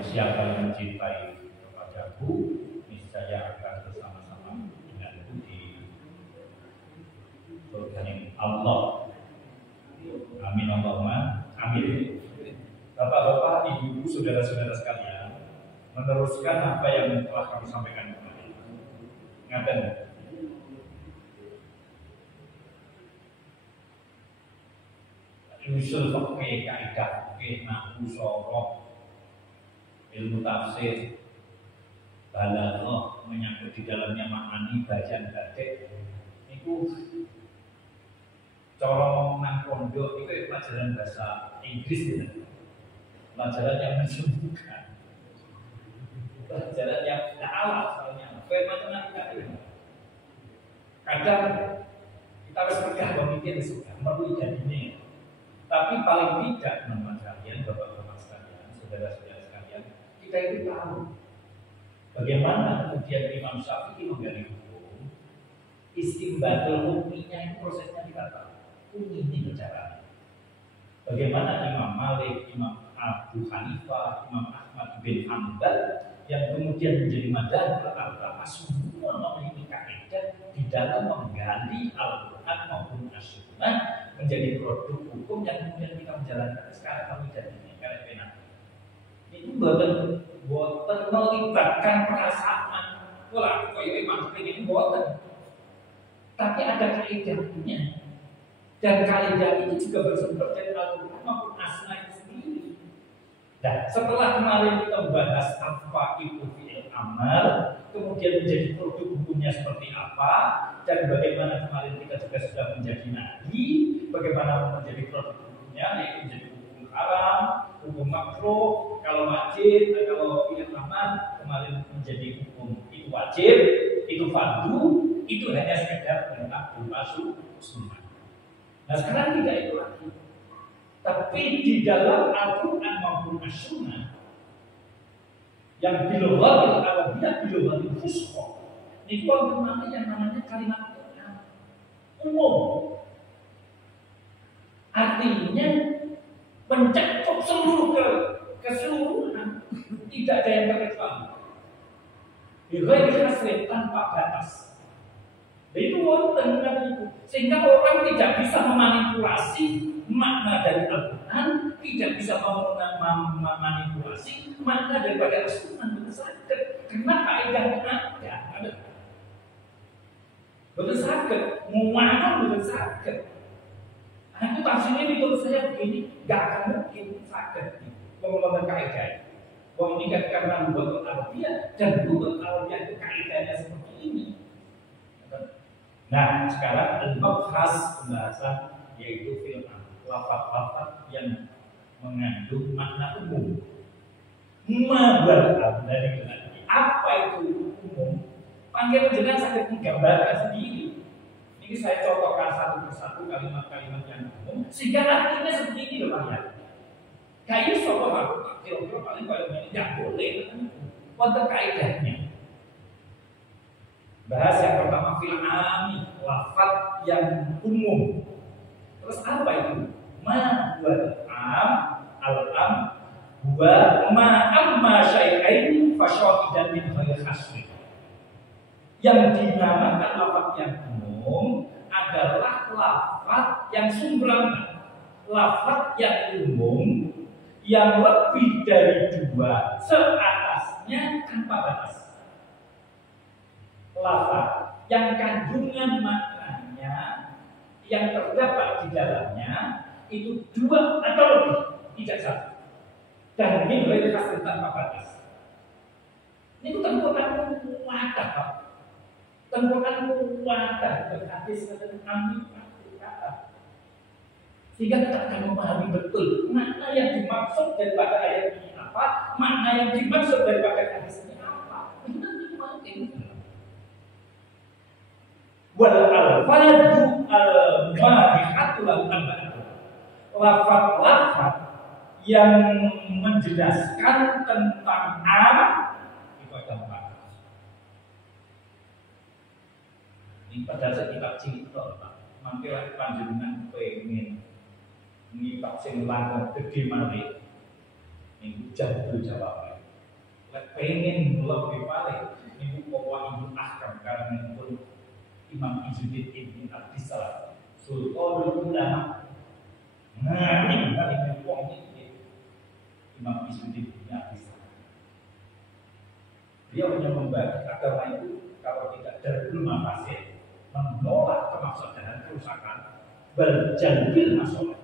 siapa yang mencintai kepadaku, niscaya akan bersama-sama denganku di surga Allah. Amin Allahumma amin. Bapak-bapak, ibu-ibu, saudara-saudara sekalian, meneruskan apa yang telah kami sampaikan kemarin. Ngaten. Usul fikih, kaidah fikih, nahwu, soroh, ilmu tafsir, balaghah, menyangkut di dalamnya maknani, bacaan, batik, itu cara nang pondok itu pelajaran bahasa Inggris ya. Pelajaran yang menyembuhkan, pelajaran yang dalam soalnya. Macam-macam itu. Kadang kita harus berkah pemikir sudah perlu ini. Tapi paling tidak teman-teman sekalian, bapak-bapak sekalian, saudara-saudara sekalian, kita itu tahu bagaimana kemudian Imam Syafi'i menggali hukum, istimbatul hukumnya itu prosesnya kita tahu. Ini bicara. Bagaimana Imam Malik, Imam Abu Hanifah, Imam Ahmad bin Hanbal yang kemudian menjadi madhab al-ulama semua memiliki kaidah di dalam menggali Al-Quran maupun As-Sunnah menjadi produk hukum yang kemudian kita menjalankan sekarang kami dan ini karena benar. Itu buatan melibatkan perasaan. Wah, kayak Imam ini buatan. Tapi ada kaidahnya. Dan kaidah ini juga bersumber dari Al-Quran maupun As-Sunnah itu sendiri. Nah, setelah kemarin kita membahas apa itu fi'il amal, kemudian menjadi produk hukumnya seperti apa, dan bagaimana kemarin kita juga sudah menjadi nabi, bagaimana menjadi produk hukumnya, yaitu menjadi hukum haram, hukum makruh, kalau wajib, kalau fi'il amal, kemarin menjadi hukum itu wajib, itu fardu, itu hanya sekedar perintah berupa sunnah. Nah sekarang tidak itu lagi. Tapi di dalam Al-Quran maupun As-Sunnah yang biloghatil Arabiyyah, biloghatil fusha, itu yang namanya kalimat umum. Artinya mencakup seluruh keseluruhan, tidak ada yang terkecuali. Biloghatil hasrin tanpa batas. Itu wonten itu, sehingga orang tidak bisa memanipulasi makna dari Al-Quran, tidak bisa memanipulasi makna daripada As-Sunnah. Betul sakit, karena kaidahnya ada. Betul sakit, mu'amal betul sakit. Itu tafsirnya menurut saya begini, gak akan mungkin sakit. Pengelolaan kaidah. Wah ini kan karena buat Arabiah dan buat Arabiah itu kaidahnya seperti ini. Nah, sekarang khas pembahasan yaitu film lafaz-lafaz yang mengandung makna umum. Dari apa itu umum? Panggilan jenengan saya menggambarkan sendiri. Ini saya contohkan satu persatu kalimat-kalimat yang umum sehingga artinya seperti ini loh ya. Kayak soal aku kira-kira paling banyak yang boleh wonten kaidahnya. Bahas yang pertama fil ami, lafaz yang umum. Terus apa itu? Ma wal am, al-am wa ma amma syai'ain fasyahidan min ghairi hasri. Yang dinamakan lafaz yang umum adalah lafaz yang sumberan, lafaz yang umum yang lebih dari dua seatasnya tanpa batas. Lafaz yang kandungan maknanya yang terdapat di dalamnya itu dua atau lebih, tidak satu. Dan ini boleh dikasih tanpa batas. Ini tempuran muadah, Pak. Tempuran muadah berarti seperti kami kata. Sehingga kita akan memahami betul makna yang dimaksud daripada ayat ini apa, makna yang dimaksud daripada hadis ini apa. Itu nanti mungkin. Wal alfadu al-madihatu al-arba'atu. Lafaz-lafaz yang menjelaskan tentang am itu ada empat. Ini pada saat kita cerita, mampir panjenengan pengen ngipak sing lanang gede malih. Ini jawab jawaban. pengen lebih balik ibu bawa ibu ahkam karena pun Imam Izzuddin Ibn Abdissalam Sultanul Ulama. Nah, ini uang ini Imam Izzuddin Ibn Abdissalam. Dia hanya membagi agama itu kalau tidak darul mafasid, menolak kemafsadahan kerusakan, berjalbil masalah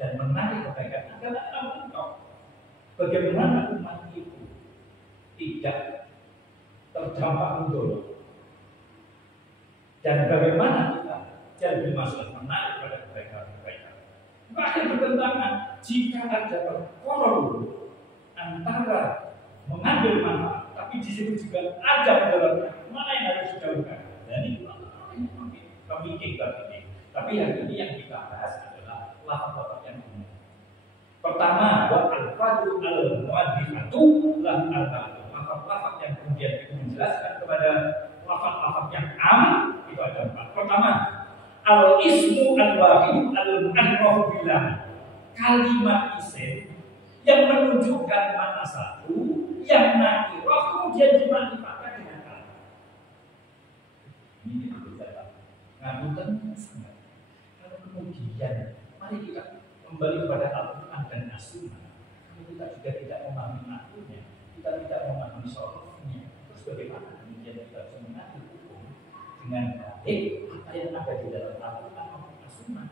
dan menarik kebaikan agama engkau. Bagaimana umat itu tidak terdampak mudarat dan bagaimana kita jalbil masalah menarik pada kebaikan-kebaikan. Bahkan bertentangan jika ada perkara antara mengambil manfaat tapi di situ juga ada mudaratnya, mana yang harus didahulukan? Dan itu pemikir. Tapi yang ini yang kita bahas adalah lafaz yang umum. Pertama, wa al-fadlu al-muadhifatu lam al-fadlu. Lafaz yang kemudian itu menjelaskan kepada lafaz yang am itu ada empat. Pertama, al-ismu al-wahid al-mu'arrafu billah. Kalimat isim yang menunjukkan makna satu, yang nakirah kemudian dimanfaatkan dengan kata. Ini kita ngapunten sangat. Kalau kemudian mari kita kembali kepada Al-Quran dan As-Sunnah. Kalau kita juga tidak memahami maknanya, kita tidak memahami solusinya, terus bagaimana kemudian kita bisa mengatur hukum dengan baik apa yang ada di dalam Al-Quran maupun As-Sunnah?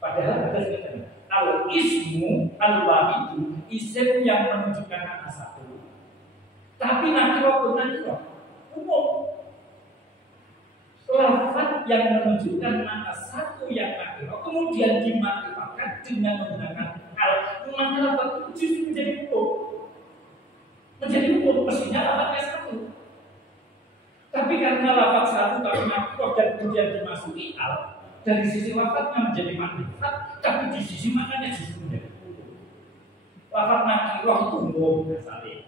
Padahal ada sekali al-ismu al-wahidu, isim yang menunjukkan makna satu. Tapi nakirah umum. Lafaz yang menunjukkan makna satu yang nakirah kemudian dimakrifatkan dengan menggunakan al. Maka lafaz itu justru menjadi hukum. Menjadi hukum mestinya lafaznya satu. Tapi karena lafaz satu tapi nakirah dan kemudian dimasuki al, dari sisi lafaznya menjadi makrifat, tapi di sisi maknanya justru menjadi hukum. Lafaz nakirah itu umum misalnya.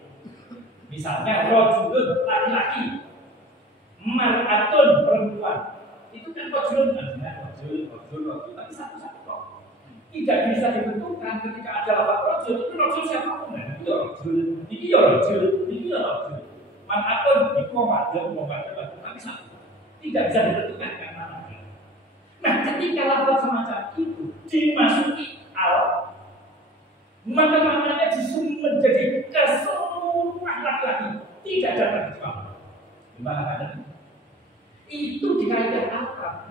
Misalnya rajulun laki-laki, mar'atun perempuan. Itu kan rajulun artinya rajul, tapi satu-satu. Tidak bisa ditentukan ketika ada lafaz rajul, itu rajul siapapun. Itu rajul, ini ya rajul, ini ya rajul. Mar'atun itu wadah, tapi satu. Tidak bisa ditentukan karena namanya. Nah, ketika lafaz semacam itu dimasuki al, maka maknanya justru menjadi keseluruhan laki-laki, tidak dapat kecuali. Gimana kan? Itu di kaidah apa?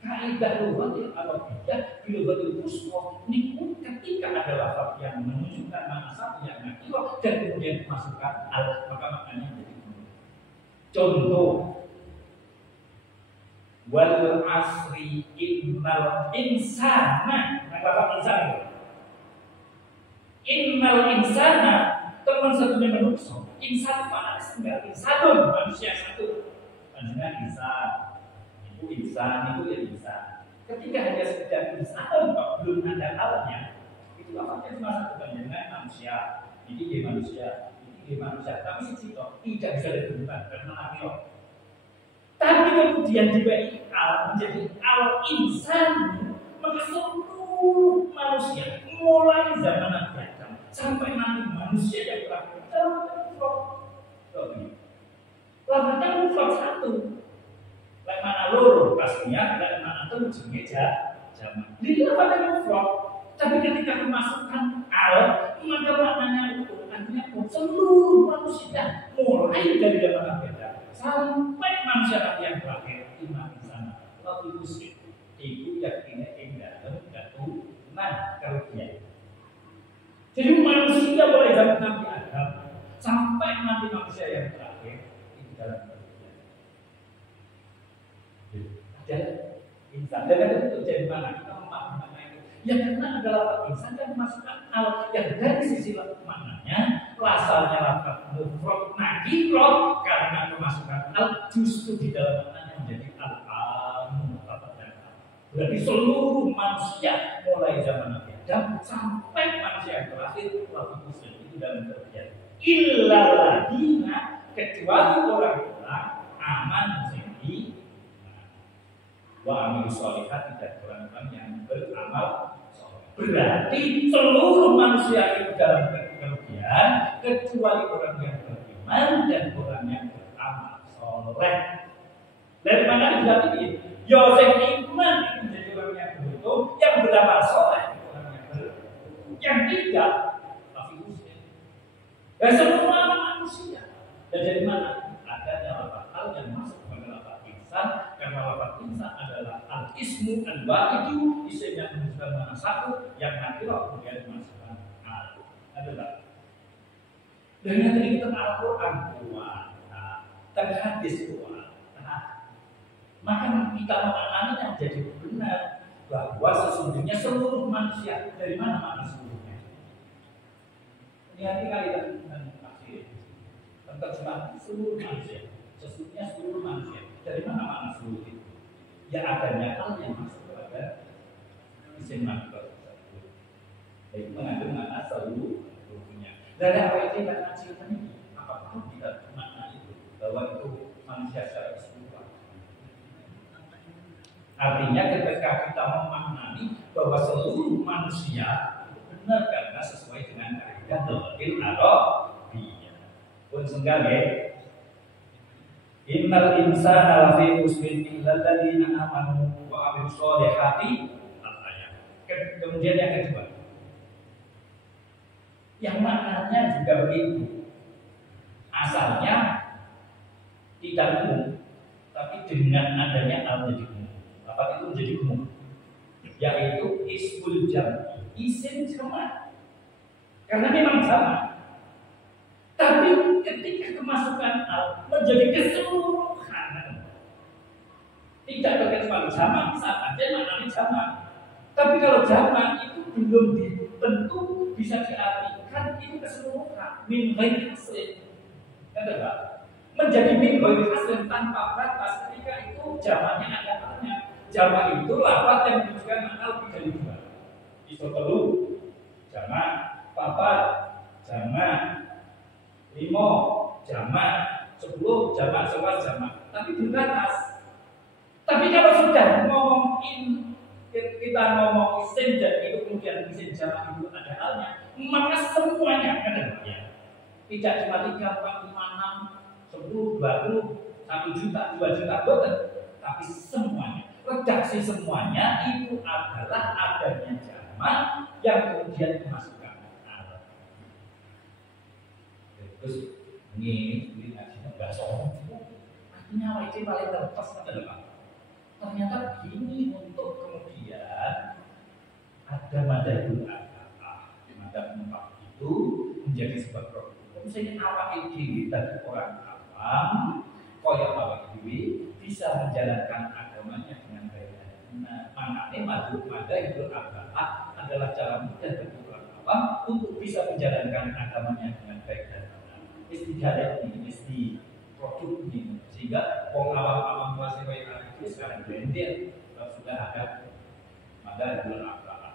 Kaidah lughatil Arabiyah, lughatil fusha, niku ketika ada lafaz yang menunjukkan makna satu yang nakirah dan kemudian dimasukkan al, maka maknanya menjadi contoh wal asri innal insana. Nah, lafaz insan itu innal insana, teman satunya manusia. Insan mana enggak insanun, manusia satu. Maksudnya insan. Itu insan, itu ya insan. Ketika hanya sekedar insan, kok belum ada alatnya, itu lafaznya cuma satu dengan manusia. Ini dia manusia, ini dia manusia. Tapi sisi tidak bisa ditentukan karena nakirah. Tapi kemudian dibagi al menjadi al insan, maka seluruh manusia mulai zaman Nabi Adam sampai nanti manusia yang terakhir dalam mufrad. Lafaznya mufrad satu. Lain mana loro pastinya, lain mana itu jenenge jamak. Jadi lafaznya mufrad. Tapi ketika dimasukkan al, maka maknanya itu artinya seluruh manusia mulai dari zaman Nabi Adam sampai manusia yang terakhir iman di sana. Lalu muslim itu yakinnya tidak keturunan kerugian. Jadi manusia mulai dari Nabi Adam sampai nanti manusia yang terakhir itu dalam kerugian. Ada insan. Dan itu jadi mana kita memahami itu? Ya karena adalah insan yang dimasukkan al yang dari sisi maknanya asalnya lafaz mufrad nakirah karena kemasukan al justru di dalam maknanya menjadi al-am mutafaqan. Berarti seluruh manusia mulai zaman Nabi Adam sampai manusia yang terakhir lafaz muslim itu dalam kerugian. Illa ladina, kecuali orang-orang aman muslim wa amil sholihat, dan orang-orang yang beramal. Berarti seluruh manusia itu dalam kerugian kalian kecuali orang yang beriman dan orang yang beramal soleh. Dari mana berarti ya sing iman itu menjadi orang yang beruntung, yang beramal soleh orang yang tidak masih muslim. Dan semua manusia. Dan dari mana? Ada lafaz hal yang masuk pada lafaz insan, karena lafaz insan adalah al-ismu al-wahidu, isim yang menunjukkan mana satu, yang nanti kemudian dimasukkan al. Adalah. Dan yang tadi kita Al-Quran kuat, dan hadis kuat. Maka kita memaknai yang jadi benar bahwa sesungguhnya seluruh manusia, dari mana makna seluruhnya? Hati kali dan tafsir terjemah seluruh manusia, sesungguhnya seluruh manusia. Dari mana makna seluruh itu? Ya adanya hal yang masuk kepada isim makhluk tersebut, yaitu mengandung makna seluruhnya. Dari apa itu kita ngajarkan ini? Apakah kita makna itu bahwa itu manusia secara keseluruhan? Artinya ketika kita memaknai bahwa seluruh manusia itu benar karena sesuai dengan kaidah dalil atau biyah. Pun sengaja innal insana lafi khusrin illa alladziina aamanu wa 'amilus shalihati al-ayat. Kemudian yang kedua, yang maknanya juga begitu. Asalnya tidak umum, tapi dengan adanya al-menjadi umum. Apa itu menjadi umum? Yaitu ismul jam', isim jamak. Karena memang jamak. Tapi ketika kemasukan al menjadi keseluruhan, tidak terkecuali jamak, misalkan dia maknanya jamak. Tapi kalau jamak itu belum tentu bisa diartikan itu keseluruhan, min ghairi haslin. Kata menjadi min ghairi haslin tanpa batas ketika itu jamaknya ada alnya. Jamak itu lafaz yang menunjukkan makna lebih dari dua. Iso telu, jamak, papat, jamak, limo, jamak, 10, jamak, 11, jamak. Tapi berbatas. Tapi kalau sudah ngomongin kita ngomong isim dan itu kemudian isim jamak itu ada halnya, maka semuanya ada ya. Tidak cuma 3, 4, 5, 6, 10, 20, 1 juta, 2 juta, betul. Tapi semuanya, redaksi semuanya itu adalah adanya jamak yang kemudian dimasukkan al. Terus ini ngajinya enggak sombong. Artinya apa itu paling terpas adalah ternyata begini untuk kemudian ada madhabul akal. Madhab 4 itu menjadi sebuah problem. Misalnya awak ini dari orang awam, koyok awak ini bisa menjalankan agamanya dengan baik dan benar. Maknanya madhabul akal adalah cara mudah bagi orang awam untuk bisa menjalankan agamanya dengan baik dan benar. Istihadat ini, produk ini, sehingga orang awam menguasai itu sekarang blender sudah ada madhabul akal.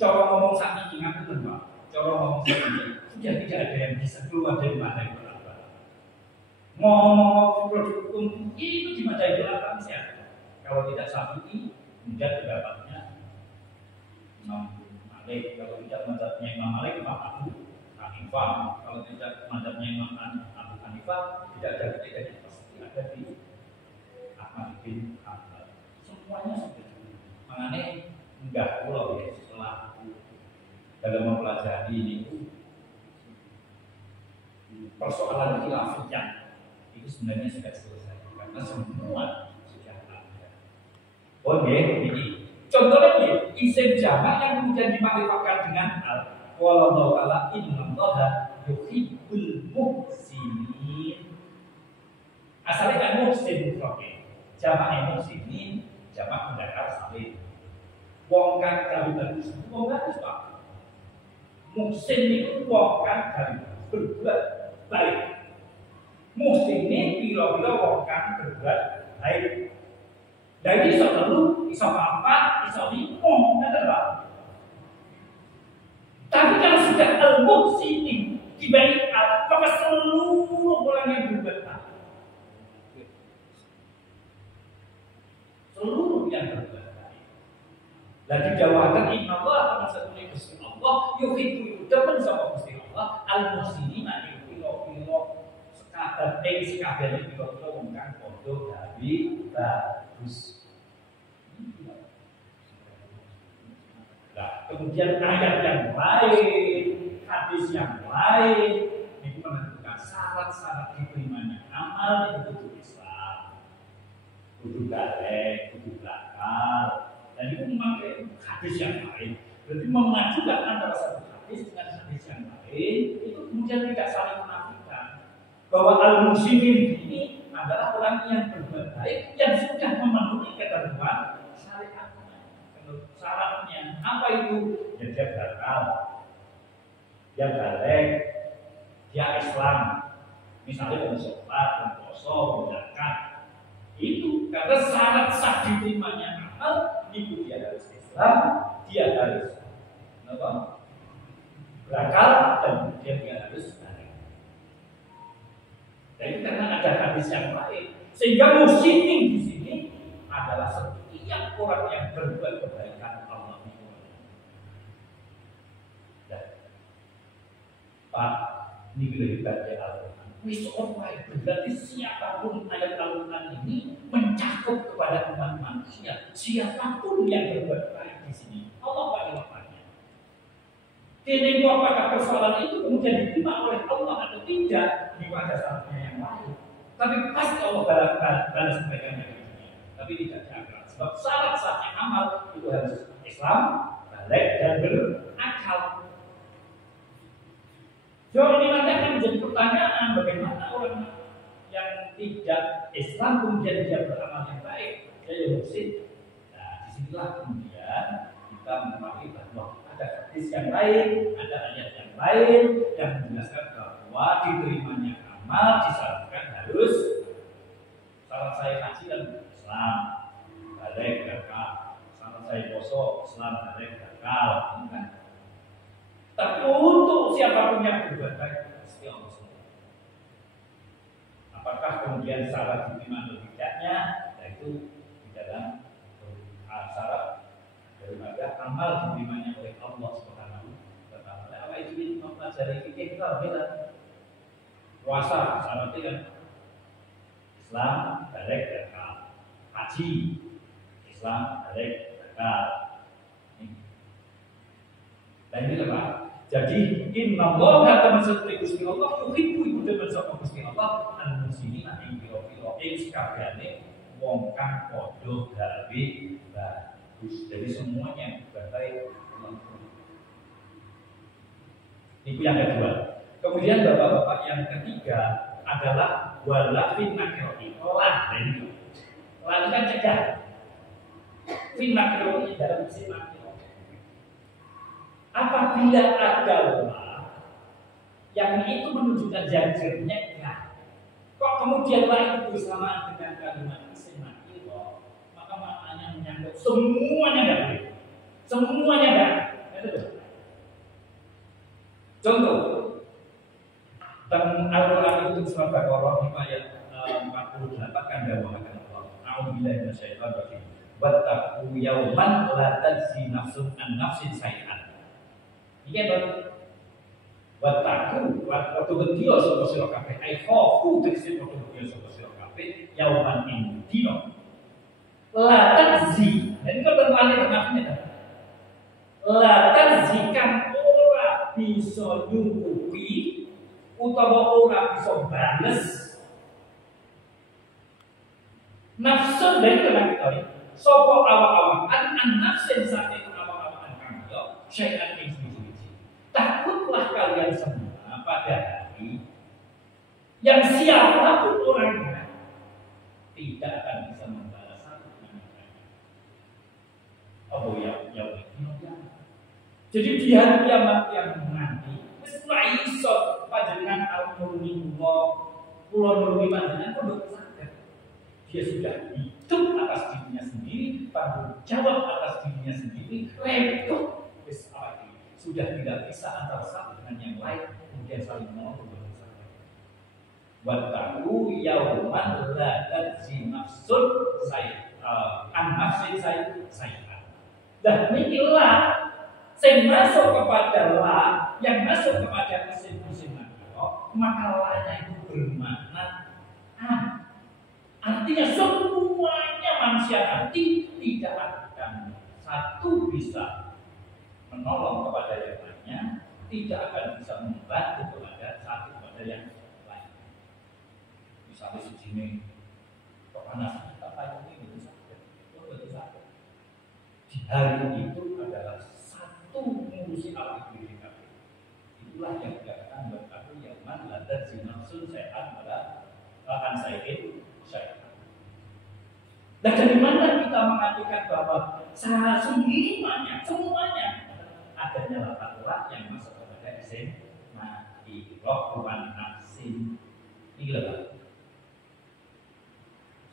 Cara ngomong saat ini ingat itu Pak. Cara ngomong saat ini sudah tidak ada yang bisa keluar dari madhabul akal. Ngomong produk hukum itu di madhabul akal siapa? Kalau tidak Syafi'i, kemudian pendapatnya Imam Malik. Kalau tidak madhabnya Imam Malik, Imam Abu Hanifah. Kalau tidak madhabnya Imam Abu Hanifah, tidak ada ketiganya pasti ada di Ahmad bin Hanbal. Semuanya sudah. Mengenai enggak pulau ya setelah dalam mempelajari ini persoalan khilafiyah itu sebenarnya sudah selesai karena semua sudah ada. Oke, ini contohnya ini isim jamak yang kemudian dimakrifatkan dengan al. Wallahu ta'ala innallaha yuhibbul muhsinin. Asalnya kan muhsin mufrad. Jamak muhsinin, jamak mudzakkar salim. Wong kang gawe bagus, wong bagus Pak. Muhsin itu wong kang gawe berbuat baik. Muhsin ini pira-pira wong kang berbuat baik. Jadi iso telu, iso papat, iso 5, ngoten Pak. Tapi kalau sudah al-muhsinin dibalik al, maka seluruh orang yang berbuat baik, seluruh yang berbuat baik. Dan didawakan inna Allah karena satu Gusti Allah yuhibbu demen sama Gusti Allah al-muslimina ing pira-pira sekabehane pira-pira wong kang padha gawe bagus. Nah, kemudian ayat yang lain, hadis yang lain itu menentukan syarat-syarat diterimanya amal itu kudu Islam, kudu galak, kudu belakang, dan itu memakai hadis yang lain. Berarti memajukan antara satu hadis dengan hadis yang lain itu kemudian tidak saling menafikan bahwa al-muslimin ini adalah orang yang berbuat baik yang sudah memenuhi ketentuan syariat. Syaratnya apa itu? Ya dia bakal, dia galak, dia Islam. Misalnya sholat, puasa, zakat. Itu karena syarat sah diterimanya amal itu dia harus Islam, dia harus berakal, dan kemudian dia harus galak. Jadi karena ada hadis yang lain, sehingga muslimin di sini adalah setiap orang yang berbuat kebaikan Allah itu. Pak, ini bila kita baca Al-Quran, berarti siapapun ayat Al-Quran ini mencakup kepada umat manusia. Siapapun yang berbuat baik di sini, Allah wajibkannya. Ini apakah persoalan itu kemudian diterima oleh Allah atau tidak di pada saatnya yang lain. Tapi pasti Allah balas kebaikannya di dunia. Tapi tidak dianggap. Sebab syarat-syaratnya amal itu harus Islam, balik dan berakal. So ini nanti akan menjadi pertanyaan bagaimana orang yang tidak Islam kemudian dia beramal yang baik, dia muslim. Nah, disinilah kemudian kita memahami bahwa ada hadis yang lain, ada ayat yang lain yang menjelaskan bahwa diterimanya amal disyaratkan harus syarat saya haji dan Islam, balik zakat, syarat saya poso Islam, balik zakat, kan? Tapi untuk siapapun yang berbuat baik, pasti Allah SWT. Apakah kemudian syarat diterima atau tidaknya? Yaitu di dalam syarat daripada amal diterimanya oleh Allah Subhanahu wa Ta'ala. Apa itu mempelajari fikih kita bilang puasa syaratnya kan Islam, balik zakat, haji, Islam, balik zakat. Dan ini apa? Jadi inna Allah kata maksudnya Gusti Allah yuhibbu ibu demen sapa Gusti Allah al-muslimina ing pira-pira ing sakabehane wong kang padha gawe bagus. Jadi semuanya baik. Itu yang kedua. Kemudian bapak-bapak yang ketiga adalah wala fin nakirati. Lan kan cegah. Fin nakirati dalam isi nakirati. Apabila ada Allah yang itu menunjukkan janjinya enggak, kok kemudian lain bersamaan dengan kalimat isim nakirah, maka maknanya menyangkut semuanya enggak, semuanya enggak. Contoh, tentang Al-Quran itu surat Baqarah ayat 48 kan dakwahkan Allah. A'udzubillahi minasyaitonir rajim. Wattaqu yawman la tajzi nafsun an nafsin shay'an. Iki to. Wattaqu waktu bedio sapa sira kabeh ai khofu tekse waktu bedio sapa sira kabeh yawman ing dino. La tajzi. Jadi kan bermakna maksudnya. La tajzi kan ora bisa nyukupi utawa ora bisa bales nafsun dari kena kita sopo awak-awakan an nafsin saking awak-awakan kanggo syai'an ing suci. Takutlah kalian semua pada hari yang siapapun orangnya tidak akan bisa membalas satu dengan yang lain. Oh ya. Jadi di hari kiamat yang nanti wis ora iso panjenengan arep nulungi kula nulungi panjenengan kok sadar. Dia sudah hidup atas dirinya sendiri, tanggung jawab atas dirinya sendiri, repot wis awake sudah tidak bisa antara satu dengan yang lain, kemudian saling menolong bersama. Wattaqu yauman la tajzi nafsun an nafsin sayyi'an. Dan inilah yang masuk kepada la, yang masuk kepada mesin-mesin maka lanya itu bermakna artinya semuanya manusia nanti tidak akan satu bisa menolong kepada yang lainnya, tidak akan bisa membantu kepada satu kepada yang lain. Misalnya segini kepanasan kita payung ini betul sakit. Di hari itu adalah satu ngurusi api diri kami. Itulah yang dikatakan berkata yang mana dan sinapsun sehat pada ansaikin syaitan. Nah, dari mana kita mengartikan bahwa semuanya adanya latar yang masuk kepada isim mati rohman asin ini lah.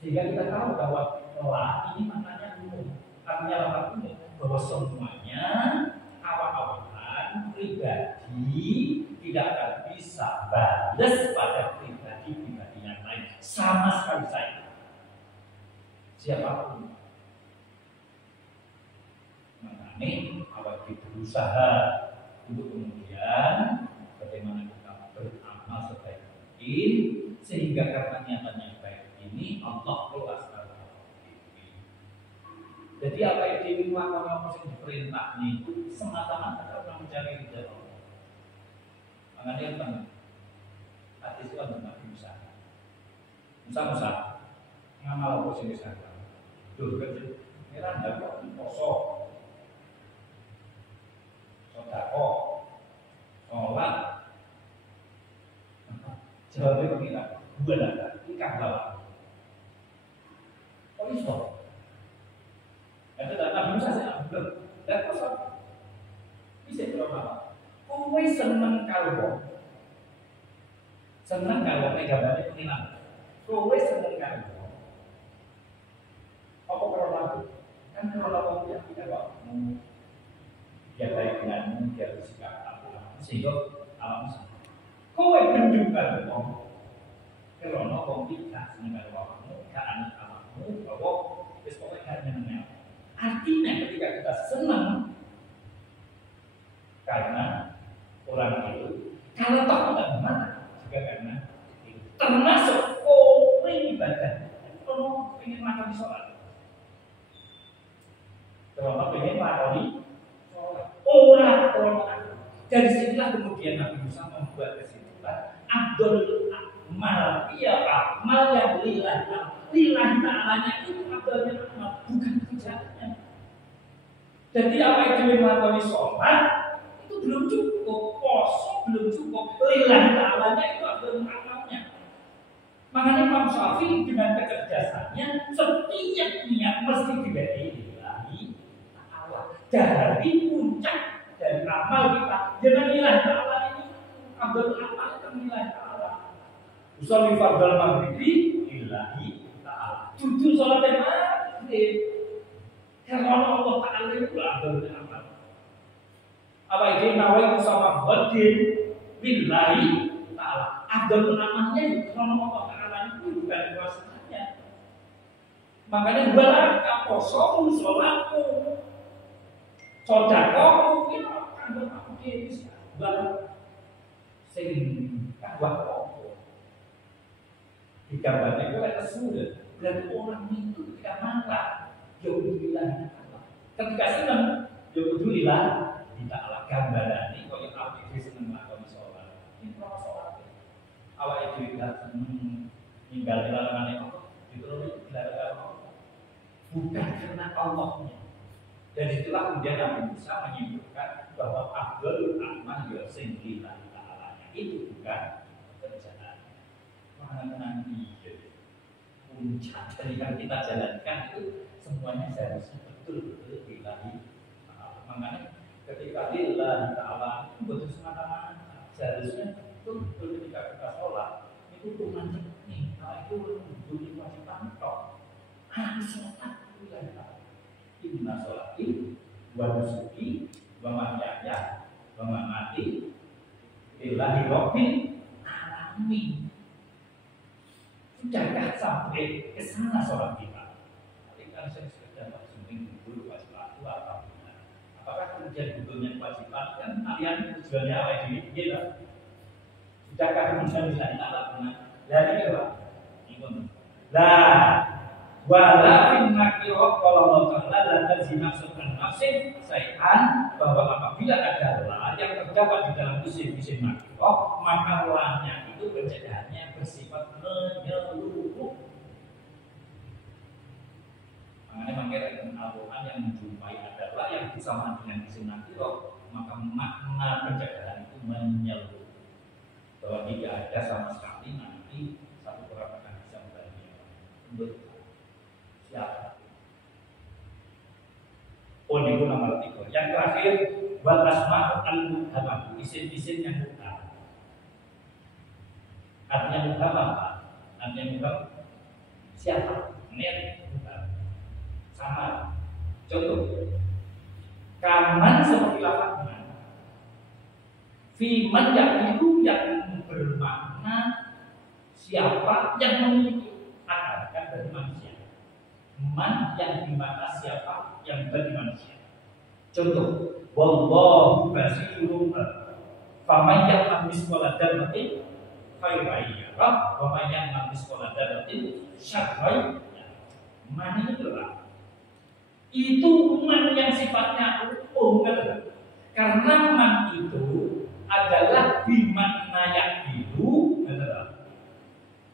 Sehingga kita tahu bahwa telah ini maknanya umum, artinya latar umum bahwa semuanya awal-awalan pribadi tidak akan bisa balas pada pribadi yang lain sama sekali saya. Siapapun mengenai awal kita berusaha untuk kemudian bagaimana kita beramal sebaik mungkin sehingga karena niatan yang baik ini Allah luaskan. Jadi apa yang dilakukan Allah yang diperintahnya itu semata-mata karena mencari ridha Allah. Makanya yang penting hati itu adalah Musa ngamal apa sih misalnya Duh, kira ada kosong, sodako, sholat. Jawabnya kita, dua data, ikan bawah. Oh iso. Itu data bisa saya ambil. Dan kosong, bisa berapa? Kowe seneng kalau gambarnya pengilang. Kowe seneng kalau apa kalau kan kalau dia tidak mau dia baik denganmu dia bersikap aku sehingga alam sama kowe gendungkan om kalau om tidak senang kamu kan kamu bahwa besoknya kan menang artinya ketika kita senang karena orang itu kalau tak gimana juga karena itu termasuk kowe ibadah kalau ingin makan sholat kalau pengen lakoni orang. Dari sinilah kemudian Nabi Musa membuat kesimpulan Abdul amal amal yang lillahi ta'alanya itu abdulnya amal bukan kerjaannya. Jadi apa itu yang melakoni sholat itu belum cukup, poso belum cukup, lillahi ta'alanya itu abdul amalnya. Makanya Imam Syafi'i dengan kecerdasannya setiap niat mesti diberi dari puncak dari amal kita jangan nilai ta'ala ini abdul amal itu nilai ta'ala usul fardal maghribi ilahi ta'ala jujur sholat maghrib karena Allah ta'ala itu abdul amal apa ini nawai sama badin billahi ta'ala abdul amalnya itu karena Allah ta'ala itu bukan kuasanya makanya buat poso sholatmu saudara mungkin akan berpikir bahwa sing kahwa di gambarnya itu ada sudah dan orang itu ketika marah jauhilah ketika senang jauhilah tidak ala gambaran ini kalau apa itu senang melakukan sholat ini proses sholat awal itu tidak senang tinggal di larangan itu itu tidak bukan karena Allahnya. Dan itulah kemudian Nabi Musa menyimpulkan bahwa Abdul Aman Yosin Lillahi Ta'alanya itu bukan kerjaan. Mana puncak dari yang kita jalankan itu semuanya seharusnya betul-betul Lillahi Ta'ala. Makanya ketika Lillahi Ta'ala itu betul semata-mata seharusnya betul ketika kita sholat itu bukan nih, kalau itu bunyi kewajiban toh harus sholat Lillahi Ta'ala. Inna sholati wa nusuki wa mahyaya wa mamati lillahi rabbil alamin. Sudahkah sampai ke sana sholat kita? Tapi kan saya sudah seminggu dulu kewajiban itu apakah kemudian betulnya kewajiban kan kalian tujuannya apa ini? Iya Tidakkah kemudian bisa ditambah dari apa? Lah, wala fin nakirah kalau Allah Ta'ala la tazina nafsun nafsin say'an, bahwa apabila ada la yang terdapat di dalam isim nakirah, maka lanya itu pencegahannya bersifat menyeluruh. Makanya makanya Al-Quran yang menjumpai adalah yang bersamaan dengan isim nakirah, maka makna pencegahan itu menyeluruh, bahwa tidak ada sama sekali nanti satu orang akan bisa membaginya untuk siapa. Oh, ini nomor 3. Yang terakhir, wal asma'u al-mubhamah, isim-isim yang mubham. Artinya mubham apa? Artinya mubham siapa? Ini mubham. Sama. Contoh, kaman seperti lafaz man. Fiman itu yang bermakna siapa yang memiliki akal, kan dari manusia. Man yang bermakna siapa yang dari manusia. Contoh, wallahu basirun faman ya'mal mithqala dzarratin khairan yarah wa man ya'mal mithqala dzarratin syarran yarah. Man itu adalah itu man yang sifatnya umum, karena man itu adalah bimakna yang biru, adalah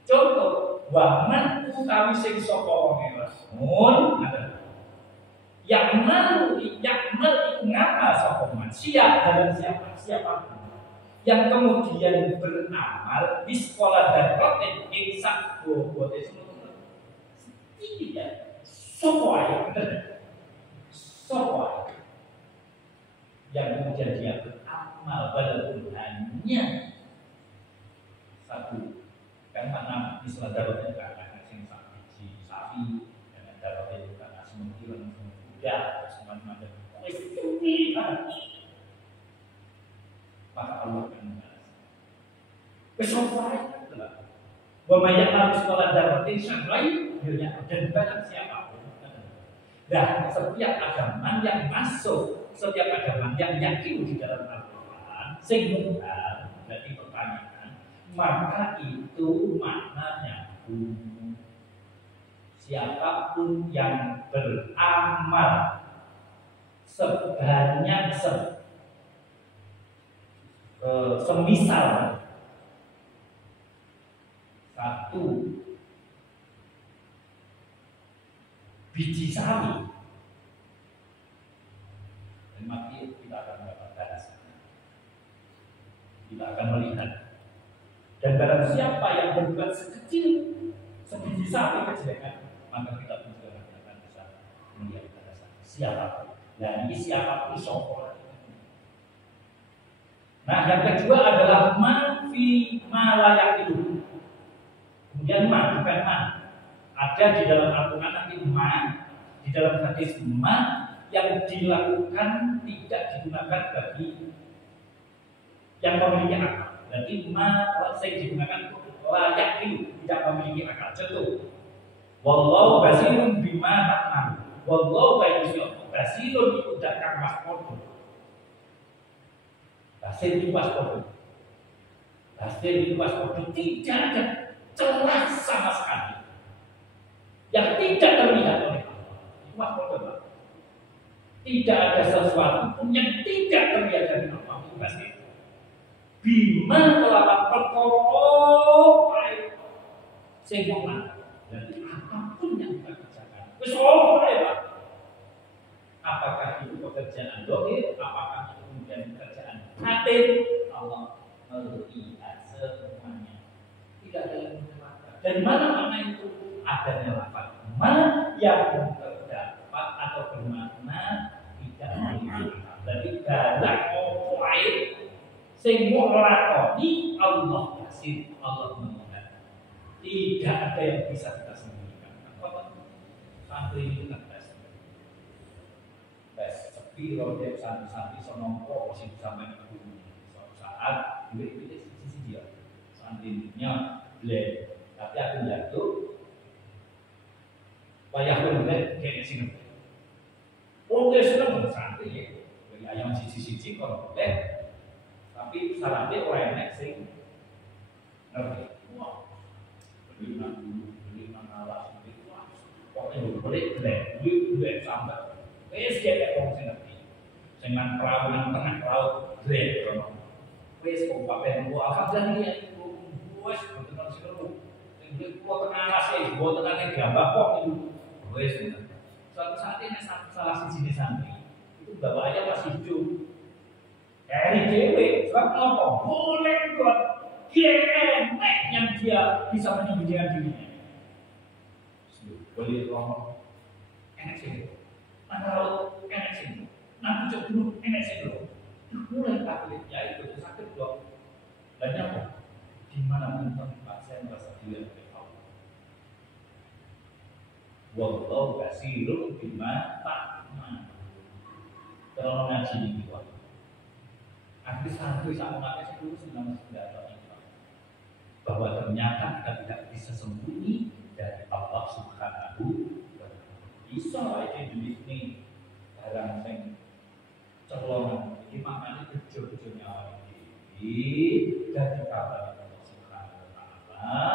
contoh waman utawi sing sapa wong lamun adalah yang malu itu ngapa sapa man siap dalam siapa yang kemudian beramal di sekolah dan rotin insak buat tidak sapa yang kemudian dia beramal walaupun hanya satu, kan makna istilah darotin karena sing sapi dengan darotin karena semutiran kuda semacam maka Allah akan membalas. Kesoparan adalah Wamayak nabi sekolah darotin syarrai dan bukan siapapun. Nah, setiap agama yang masuk, setiap agama yang yakin di dalam Al-Quran, sehingga dari pertanyaan, maka itu maknanya siapapun yang beramal sebanyak semisal satu biji sawi, dan mati kita akan mendapatkan hasilnya. Kita akan melihat. Dan barang siapa yang berbuat sekecil sebiji sawi kejelekan, maka kita pun juga akan bisa melihat balasan. Siapapun. Dan ini siapapun sokol. Nah, yang kedua adalah mafi malayak itu. Kemudian bukan ada di dalam Al-Quran nanti di dalam hadis yang dilakukan tidak digunakan bagi yang memiliki akal. Berarti yang digunakan layak itu tidak memiliki akal. Contoh, wallahu basirun bima ta'malu. Wallahu basirun itu datang waspodo. Basir itu waspodo. Basir itu waspodo. Tidak ada celah sama sekali yang tidak terlihat oleh Allah. Itu waspodo. Tidak ada sesuatu pun yang tidak terlihat dari Allah. Itu basir. Bima melawan perkara sehingga jadi apapun yang kita kerjakan, Pak. Apakah itu pekerjaan dohir, apakah itu kemudian pekerjaan batin, Allah melihat semuanya. Tidak ada yang terbatas. Dan mana itu adanya lafaz yang terdapat atau bermakna tidak memiliki. Berarti dalam lain sehingga lakoni Allah kasih, Allah melihat. Tidak ada yang bisa kita sembunyikan. Santri ini kan sepi kalau dia santri sonongko masih sampai ke bumi. Suatu saat duit itu sisi dia santrinya beli, tapi aku jatuh payah beli kayak sini. Oh dia senang santri ya, beli ayam sisi kalau boleh. Tapi syaratnya orang yang sing boleh blek sampai. Wes dia wong sing ngerti. Sing nang perahu nang tengah perahu blek rono. Wes kok papen gua alhamdulillah ya. Wes boten ono sing ero. Sing kulo tengah asih, boten ana gambah kok itu. Wes. Suatu saat ini salah siji santri itu bapaknya masih hidup. Dari dewe, sebab apa? Boleh buat enak yang dia bisa menyembunyikan dirinya. Boleh ngomong enak sih. Kalau enak sih, nanti coba dulu enak sih dulu. Mulai taklidnya itu sakit dong. Dan apa? Dimanapun tempat saya merasa dilihat oleh Allah. Wallahu kasirun bima ta'malun. Kalau ngaji ini kuat. Akhirnya santri sama ngaji dulu senang sekali bahwa ternyata kita tidak bisa sembunyi dari Allah Subhanahu wa Ta'ala. Bisa aja duit ini barang sing celongan iki makane bejo-bejo nyawa iki dadi kabar Allah Subhanahu wa Ta'ala.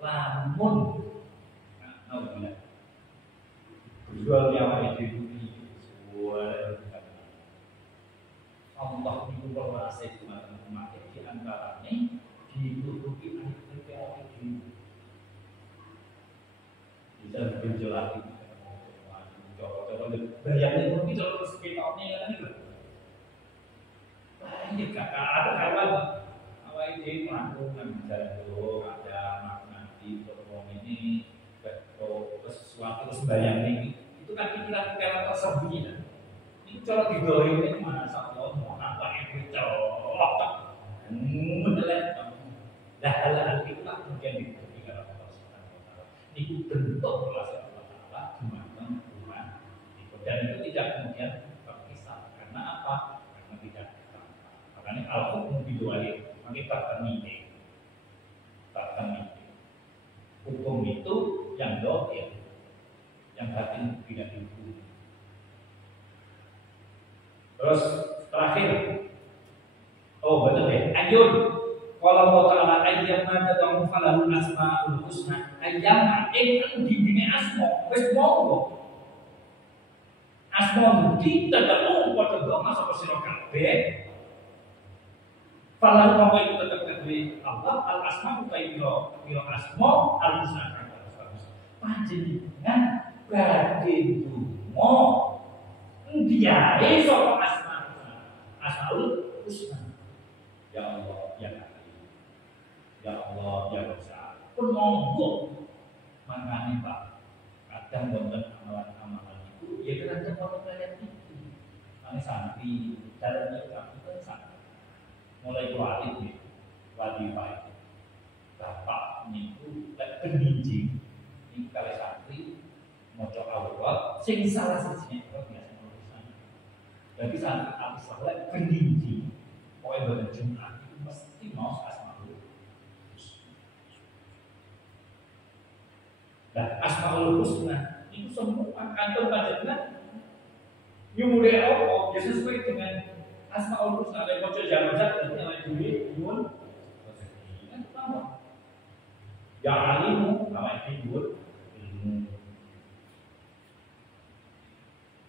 Lamun nah, berjual nyawa itu sebuah Allah itu berwasa di mana-mana di antaranya ditutupi ayat-ayat ini bisa berjelas lagi coba bayangin mungkin kalau sekitarnya kan itu banyak kakak ada kawan awal ini melakukan jatuh ada nanti berbohong ini sesuatu sembahyang ini itu kan pikiran-pikiran tersembunyi kan ini kalau didoain ini mana Allah mau apa itu colok mendelek dah hal-hal itu lah kemudian diberikan Allah Subhanahu wa Ta'ala. Itu bentuk relasi Allah Ta'ala dimana Tuhan dan itu tidak kemudian berkisah karena apa? Karena tidak ditangkap. Makanya al-hukmu bidu'ali makanya tertemini hukum itu yang dohir yang batin tidak dihukum. Terus terakhir betul deh ayun kalau Allah Ta'ala ayyam tad'u falahu asmaul husna ayyam ingkang dibine asma wis monggo asma kita tad'u padha donga sapa sira kabeh falahu monggo itu tetep kedue Allah al asma utawa asma al husna panjenengan badhe donga ndiae sapa asmaul husna ya Allah ya ya Allah, ya Rasul, pun monggo makanya Pak, kadang wonten amalan-amalan itu, ya kadang kalau kalian itu, kami santri, caranya kami santri, mulai wajib nih, wajib baik, bapak itu pendidik, ini kali santri, mau coba awal, sing salah sisinya itu biasa urusan, jadi santri habis sholat pendidik, pokoknya berjumlah itu mesti mau nah, asmaul husna itu semua kantor panjenengan nyumule apa ya sesuai dengan asmaul husna dan moco jamak-jamak yang ada di nyuwun kan sama ya alimu nama nyuwun ilmu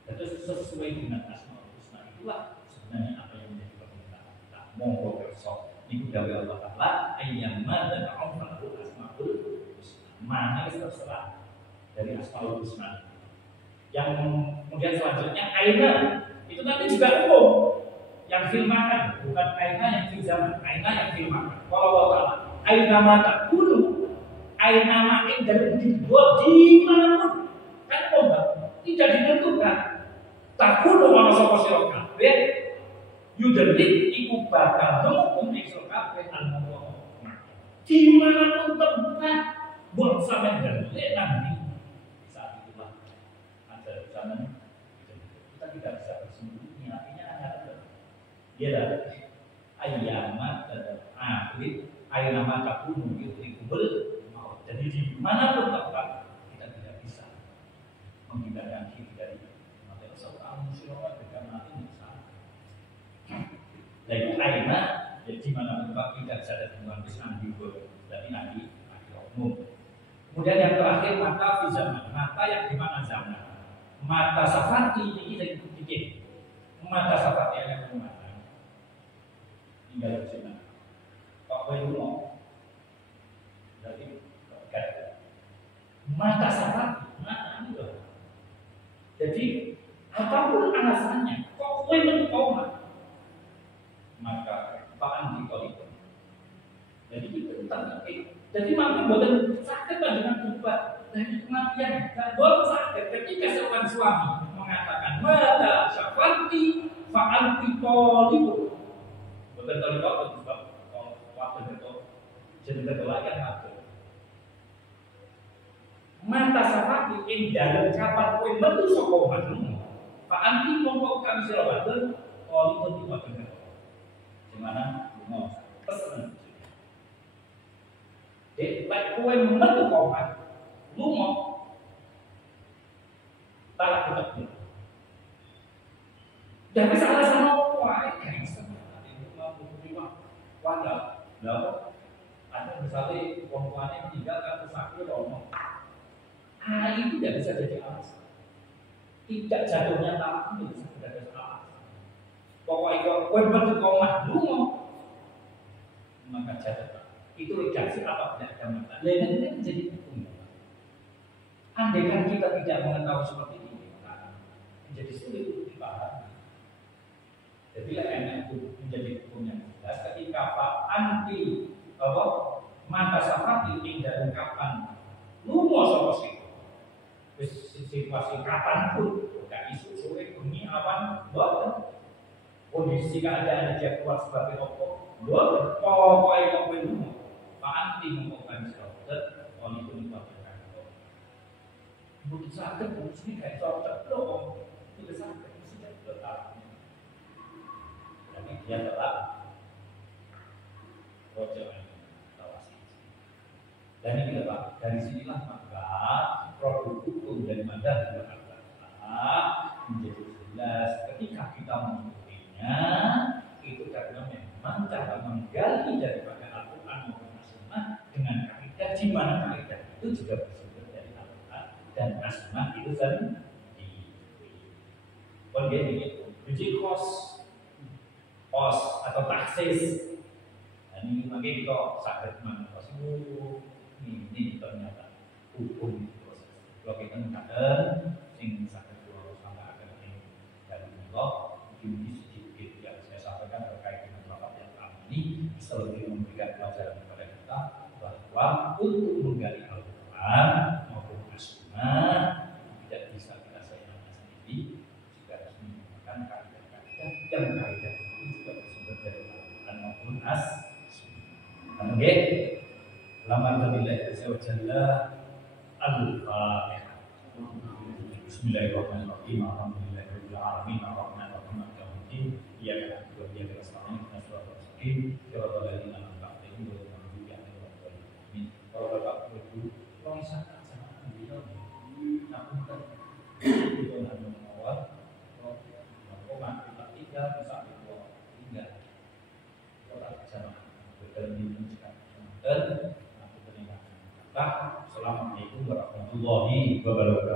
itu sesuai dengan asmaul husna itulah sebenarnya apa yang menjadi permintaan kita monggo kersa itu dari Allah Ta'ala ayyamma dan amfalu asmaul mana itu terserah dari asmaul husna. Yang kemudian selanjutnya aina itu nanti juga umum yang filmakan bukan aina yang fil zaman aina yang filmakan. Kalau Allah aina mata dulu aina main dari dibuat di manapun kan obat tidak ditentukan tak kudu mana sapa sira kabeh yudelik iku bakal hukum ing sira kabeh al-mawduh di manapun tempat buat sampai dan lihat nanti saat itulah ada zaman kita tidak bisa bersembunyi artinya ada dia ada ayamat dan akhir ayamat takunu itu kubel jadi di mana pun tempat kita tidak bisa menghindarkan diri dari materi soal musyawarah dengan mati besar dari ayamat jadi mana pun tempat kita bisa ada hubungan besar di jadi nanti umum Kemudian yang terakhir mata fi zaman, mata yang di mana zaman. Mata safati ini sedikit. Mata safati yang mana? Tinggal di sana. Pak Bayu mau. Jadi mata safati, mata itu. Jadi apapun alasannya, kok kowe menikah maka apaan itu. Jadi itu tentang jadi mampu buatan sakit dengan obat dari kematian. Dan boleh sakit ketika seorang suami mengatakan mata syafati fa'anti tolibu. Buatan tolibu itu sebab waktu itu jadi tergolakkan waktu. Mata syafati yang dalam kapan kue betul sokoman. Fa'anti mongkok kami sirabatun tolibu di waktu itu. Dimana mau pesan. Baik kue metu komat, lu mau talak betul. Jangan salah sama kue, gangster. Itu mau terima wadah, lalu ada misalnya perempuan yang meninggalkan sakit ngomong, itu tidak bisa jadi alasan. Tidak jatuhnya talak itu bisa jadi alasan. Pokoknya kue metu komat, lu mau maka jatuh. Itu redaksi apa tidak ada mata. Lainnya ini menjadi hukum. Andai kan kita tidak mengetahui seperti ini, menjadi sulit untuk dipahami. Jadi lainnya itu menjadi hukum yang jelas. Ketika Pak anti mata safati tidak ungkapan lumos apa sih? Situasi kapanpun, gak isu sore bunyi awan, buat kondisi keadaan dia keluar sebagai opo, buat pokoknya opo lumos. Pak anti mengokang syahadat, oleh itu dibacakan. Bukan sakit, bukan sini kayak syahadat loh. Itu sakit, itu sudah tetap. Tapi dia tetap rojoan tawasi. Dan ini Pak, dari sinilah maka produk hukum dari madhab menjadi jelas ketika kita mengikutinya itu karena memang cara menggali daripada Al-Quran dengan kaidah di mana kaidah itu juga bersumber dari Al-Quran dan As-Sunnah itu sendiri. Kemudian itu, jadi kos atau taksis. Dan ini makanya kita sakit mana kos ini ternyata hukum proses. Kalau kita mengatakan sing sakit dua sama ada yang dari Allah, ini sedikit yang saya sampaikan terkait dengan bapak yang kami ini selalu memberikan pelajaran bahwa untuk menggali Al-Quran maupun As-Sunnah tidak bisa kita sayangkan sendiri, juga harus menggunakan kaidah-kaidah yang kaidah itu juga bersumber dari Al-Quran maupun As-Sunnah. Oke, alhamdulillah jalla al-Fatihah. Bismillahirrahmanirrahim. Alhamdulillahirabbil alamin. Arrahmanirrahim. Maliki yaumiddin. Iyyaka na'budu wa iyyaka nasta'in. Ihdinas siratal mustaqim. Siratal ladzina an'amta 'alaihim ghairil maghdubi 'alaihim waladdallin. Kalau Bapak Ibu rongsak sama beliau, nak punten itu nanti mengawal, kalau mati tak tinggal bisa dibawa tinggal. Kalau sama berterima kasih dan Assalamualaikum warahmatullahi wabarakatuh.